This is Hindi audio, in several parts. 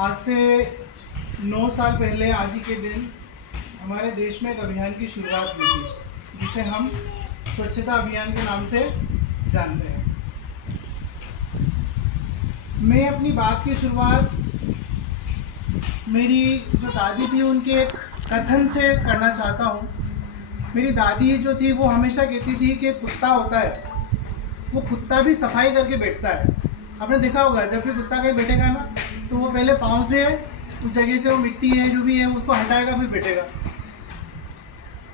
आज से 9 साल पहले आज ही के दिन हमारे देश में एक अभियान की शुरुआत हुई थी जिसे हम स्वच्छता अभियान के नाम से जानते हैं। मैं अपनी बात की शुरुआत मेरी जो दादी थी उनके एक कथन से करना चाहता हूँ। मेरी दादी जो थी वो हमेशा कहती थी कि कुत्ता होता है वो कुत्ता भी सफाई करके बैठता है। आपने देखा होगा जब भी कुत्ता कहीं बैठेगा ना तो वो पहले पाँव से उस जगह से वो मिट्टी है जो भी है उसको हटाएगा फिर बैठेगा।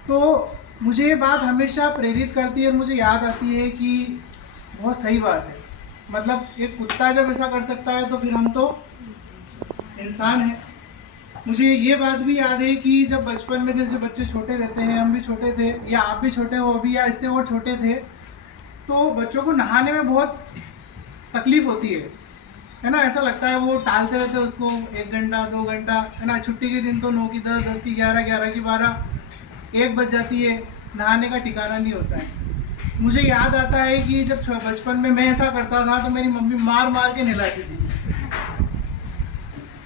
तो मुझे ये बात हमेशा प्रेरित करती है और मुझे याद आती है कि बहुत सही बात है। मतलब एक कुत्ता जब ऐसा कर सकता है तो फिर हम तो इंसान हैं। मुझे ये बात भी याद है कि जब बचपन में जैसे बच्चे छोटे रहते हैं, हम भी छोटे थे या आप भी छोटे हो अभी या इससे और छोटे थे, तो बच्चों को नहाने में बहुत तकलीफ होती है ना। ऐसा लगता है वो टालते रहते हैं उसको 1 घंटा 2 घंटा, है ना। छुट्टी के दिन तो 9 की 10, 10 की 11, 11 की 12, 1 बज जाती है, नहाने का ठिकाना नहीं होता है। मुझे याद आता है कि जब बचपन में मैं ऐसा करता था तो मेरी मम्मी मार मार के नहलाती थी।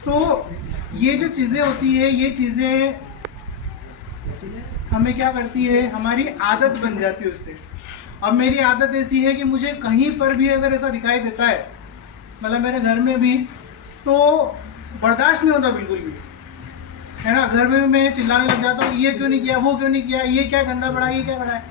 तो ये जो चीज़ें होती है ये चीज़ें हमें क्या करती है, हमारी आदत बन जाती है उससे। अब मेरी आदत ऐसी है कि मुझे कहीं पर भी अगर ऐसा दिखाई देता है, मतलब मेरे घर में भी, तो बर्दाश्त नहीं होता बिल्कुल भी, है ना। घर में मैं चिल्लाने लग जाता हूँ, ये क्यों नहीं किया, वो क्यों नहीं किया, ये क्या गंदा पड़ा, ये क्या पड़ा है।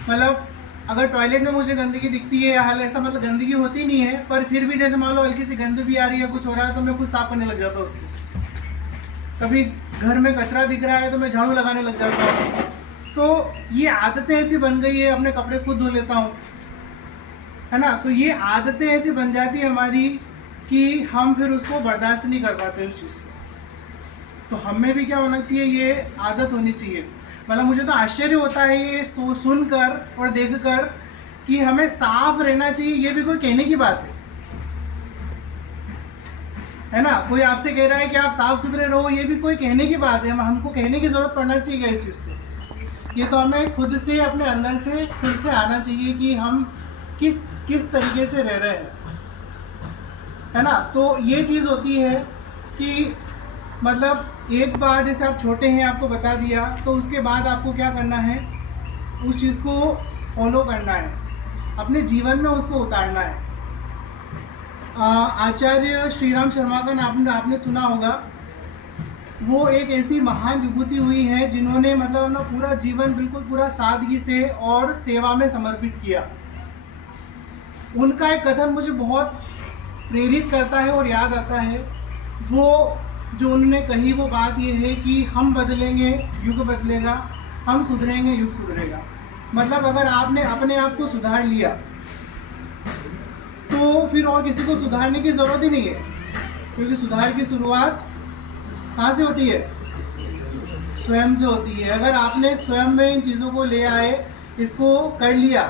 मतलब अगर टॉयलेट में मुझे गंदगी दिखती है या हाल ऐसा, मतलब गंदगी होती नहीं है पर फिर भी जैसे मान लो हल्की सी गंद भी आ रही है, कुछ हो रहा है, तो मैं खुद साफ करने लग जाता हूँ उसको। कभी घर में कचरा दिख रहा है तो मैं झाड़ू लगाने लग जाता हूँ। तो ये आदतें ऐसी बन गई है, अपने कपड़े खुद धो लेता हूँ, है ना। तो ये आदतें ऐसी बन जाती है हमारी कि हम फिर उसको बर्दाश्त नहीं कर पाते उस चीज़ को। तो हमें भी क्या होना चाहिए, ये आदत होनी चाहिए। मतलब मुझे तो आश्चर्य होता है ये सुनकर और देखकर कि हमें साफ रहना चाहिए, ये भी कोई कहने की बात है ना। कोई आपसे कह रहा है कि आप साफ सुथरे रहो, ये भी कोई कहने की बात है। हमको कहने की जरूरत पड़ना चाहिए इस चीज़ को। ये तो हमें खुद से अपने अंदर से खुद से आना चाहिए कि हम किस तरीके से रह रहे हैं, है ना। तो ये चीज़ होती है कि मतलब एक बार जैसे आप छोटे हैं आपको बता दिया, तो उसके बाद आपको क्या करना है, उस चीज़ को फॉलो करना है, अपने जीवन में उसको उतारना है। आचार्य श्रीराम शर्मा का नाम आपने सुना होगा। वो एक ऐसी महान विभूति हुई है जिन्होंने मतलब अपना पूरा जीवन बिल्कुल पूरा सादगी से और सेवा में समर्पित किया। उनका एक कथन मुझे बहुत प्रेरित करता है और याद आता है। वो जो उन्होंने कही वो बात ये है कि हम बदलेंगे युग बदलेगा, हम सुधरेंगे युग सुधरेगा। मतलब अगर आपने अपने आप को सुधार लिया तो फिर और किसी को सुधारने की ज़रूरत ही नहीं है, क्योंकि सुधार की शुरुआत कहाँ से होती है, स्वयं से होती है। अगर आपने स्वयं में इन चीज़ों को ले आए, इसको कर लिया,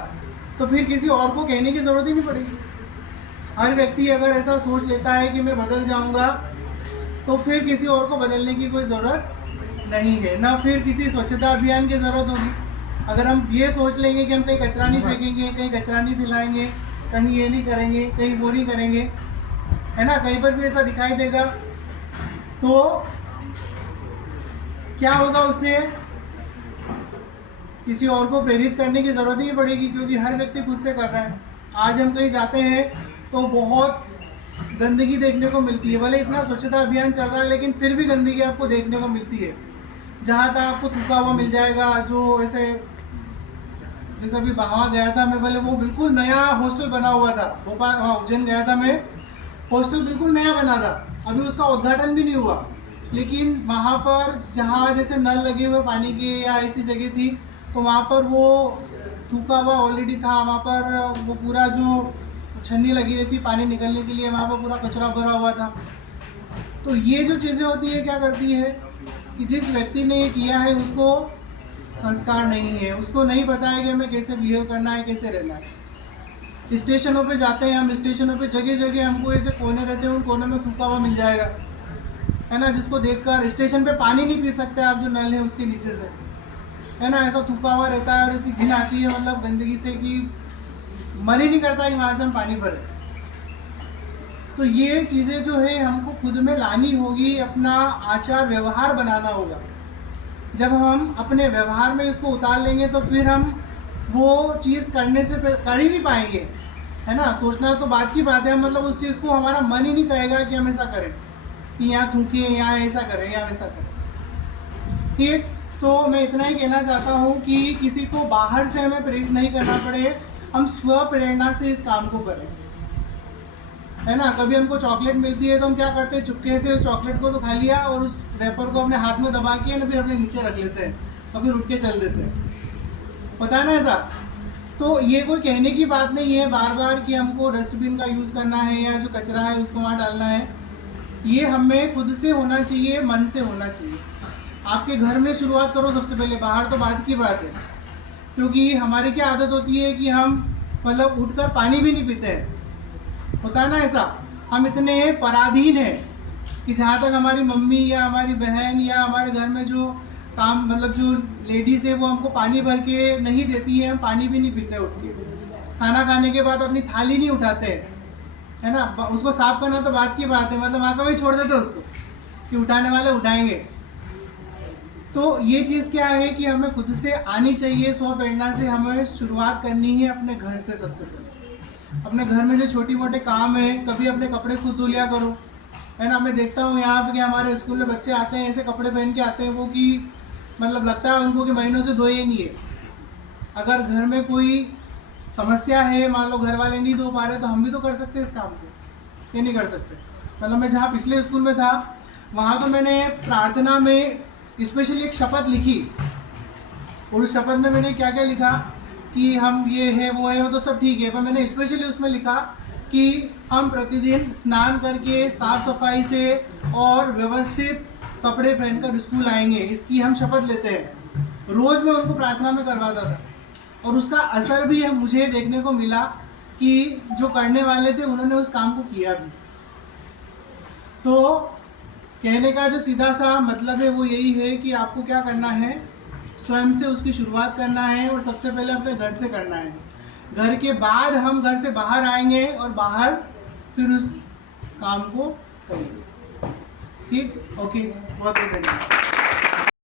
तो फिर किसी और को कहने की ज़रूरत ही नहीं पड़ेगी। हर व्यक्ति अगर ऐसा सोच लेता है कि मैं बदल जाऊंगा, तो फिर किसी और को बदलने की कोई ज़रूरत नहीं है, ना फिर किसी स्वच्छता अभियान की ज़रूरत होगी। अगर हम ये सोच लेंगे कि हम कहीं कचरा नहीं फेंकेंगे, कहीं कचरा नहीं फैलाएंगे, कहीं ये नहीं करेंगे, कहीं वो नहीं करेंगे, है ना, कहीं पर भी ऐसा दिखाई देगा तो क्या होगा, उससे किसी और को प्रेरित करने की ज़रूरत ही नहीं पड़ेगी, क्योंकि हर व्यक्ति खुद से कर रहा है। आज हम कहीं जाते हैं तो बहुत गंदगी देखने को मिलती है। भले इतना स्वच्छता अभियान चल रहा है लेकिन फिर भी गंदगी आपको देखने को मिलती है। जहाँ तक आपको थूका हुआ मिल जाएगा, जो ऐसे जैसे अभी वहाँ गया था मैं, भले वो बिल्कुल नया हॉस्टल बना हुआ था, भोपाल वहाँ उज्जैन गया था मैं, हॉस्टल बिल्कुल नया बना था, अभी उसका उद्घाटन भी नहीं हुआ, लेकिन वहाँ पर जहाँ जैसे नल लगे हुए पानी के या ऐसी जगह थी, तो वहाँ पर वो थूका हुआ ऑलरेडी था। वहाँ पर वो पूरा जो छन्नी लगी रहती पानी निकलने के लिए, वहाँ पर पूरा कचरा भरा हुआ था। तो ये जो चीज़ें होती है क्या करती है कि जिस व्यक्ति ने ये किया है उसको संस्कार नहीं है, उसको नहीं पता है कि हमें कैसे बिहेव करना है, कैसे रहना है। स्टेशनों पे जाते हैं हम, स्टेशनों पे जगह जगह हमको ऐसे कोने रहते हैं, उन कोनों में थूका हुआ मिल जाएगा, है ना, जिसको देखकर स्टेशन पे पानी नहीं पी सकते आप, जो नल है उसके नीचे से, है ना, ऐसा थूका हुआ रहता है और ऐसी घिन आती है मतलब गंदगी से कि मन ही नहीं करता कि वहाँ से हम पानी भरें। तो ये चीज़ें जो है हमको खुद में लानी होगी, अपना आचार व्यवहार बनाना होगा। जब हम अपने व्यवहार में इसको उतार लेंगे तो फिर हम वो चीज़ करने से कर ही नहीं पाएंगे, है ना। सोचना तो बात की बात है, मतलब उस चीज़ को हमारा मन ही नहीं कहेगा कि हम ऐसा करें, कि यहाँ थूकें, यहाँ ऐसा करें या वैसा करें। ठीक, तो मैं इतना ही कहना चाहता हूँ कि किसी को बाहर से हमें प्रेरित नहीं करना पड़े, हम स्व प्रेरणा से इस काम को करें, है ना। कभी हमको चॉकलेट मिलती है तो हम क्या करते हैं, चुपके से उस चॉकलेट को तो खा लिया और उस रैपर को अपने हाथ में दबा के ना फिर अपने नीचे रख लेते हैं और फिर उठ के चल देते हैं, पता है ना ऐसा। तो ये कोई कहने की बात नहीं है बार बार कि हमको डस्टबिन का यूज़ करना है या जो कचरा है उसको वहाँ डालना है। ये हमें खुद से होना चाहिए, मन से होना चाहिए। आपके घर में शुरुआत करो सबसे पहले, बाहर तो बात की बात है। क्योंकि हमारी क्या आदत होती है कि हम मतलब उठकर पानी भी नहीं पीते हैं, होता है ना ऐसा। हम इतने पराधीन हैं कि जहाँ तक हमारी मम्मी या हमारी बहन या हमारे घर में जो काम मतलब जो लेडीज़ है वो हमको पानी भर के नहीं देती है, हम पानी भी नहीं पीते उठ के। खाना खाने के बाद अपनी थाली नहीं उठाते, है ना। उसको साफ करना तो बात की बात है, मतलब वहाँ का वही छोड़ देते उसको कि उठाने वाले उठाएंगे। तो ये चीज़ क्या है कि हमें खुद से आनी चाहिए, स्व प्रेरणा से हमें शुरुआत करनी है अपने घर से। सबसे पहले अपने घर में जो छोटी मोटे काम है, कभी अपने कपड़े खुद धो लिया करो, है ना। मैं देखता हूँ यहाँ पे कि हमारे स्कूल में बच्चे आते हैं ऐसे कपड़े पहन के आते हैं वो कि मतलब लगता है उनको कि महीनों से धोए ही नहीं है। अगर घर में कोई समस्या है, मान लो घर वाले नहीं धो पा रहे, तो हम भी तो कर सकते हैं इस काम को, ये नहीं कर सकते। मतलब मैं जहाँ पिछले स्कूल में था वहाँ तो मैंने प्रार्थना में स्पेशली एक शपथ लिखी, और उस शपथ में मैंने क्या क्या लिखा कि हम ये है वो है, वो तो सब ठीक है, पर मैंने स्पेशली उसमें लिखा कि हम प्रतिदिन स्नान करके साफ सफाई से और व्यवस्थित कपड़े पहनकर स्कूल आएंगे, इसकी हम शपथ लेते हैं। रोज़ मैं उनको प्रार्थना में करवाता था और उसका असर भी मुझे देखने को मिला कि जो करने वाले थे उन्होंने उस काम को किया भी। तो कहने का जो सीधा सा मतलब है वो यही है कि आपको क्या करना है, स्वयं से उसकी शुरुआत करना है और सबसे पहले अपने घर से करना है। घर के बाद हम घर से बाहर आएंगे और बाहर फिर उस काम को करेंगे। ठीक, ओके, बहुत बहुत धन्यवाद।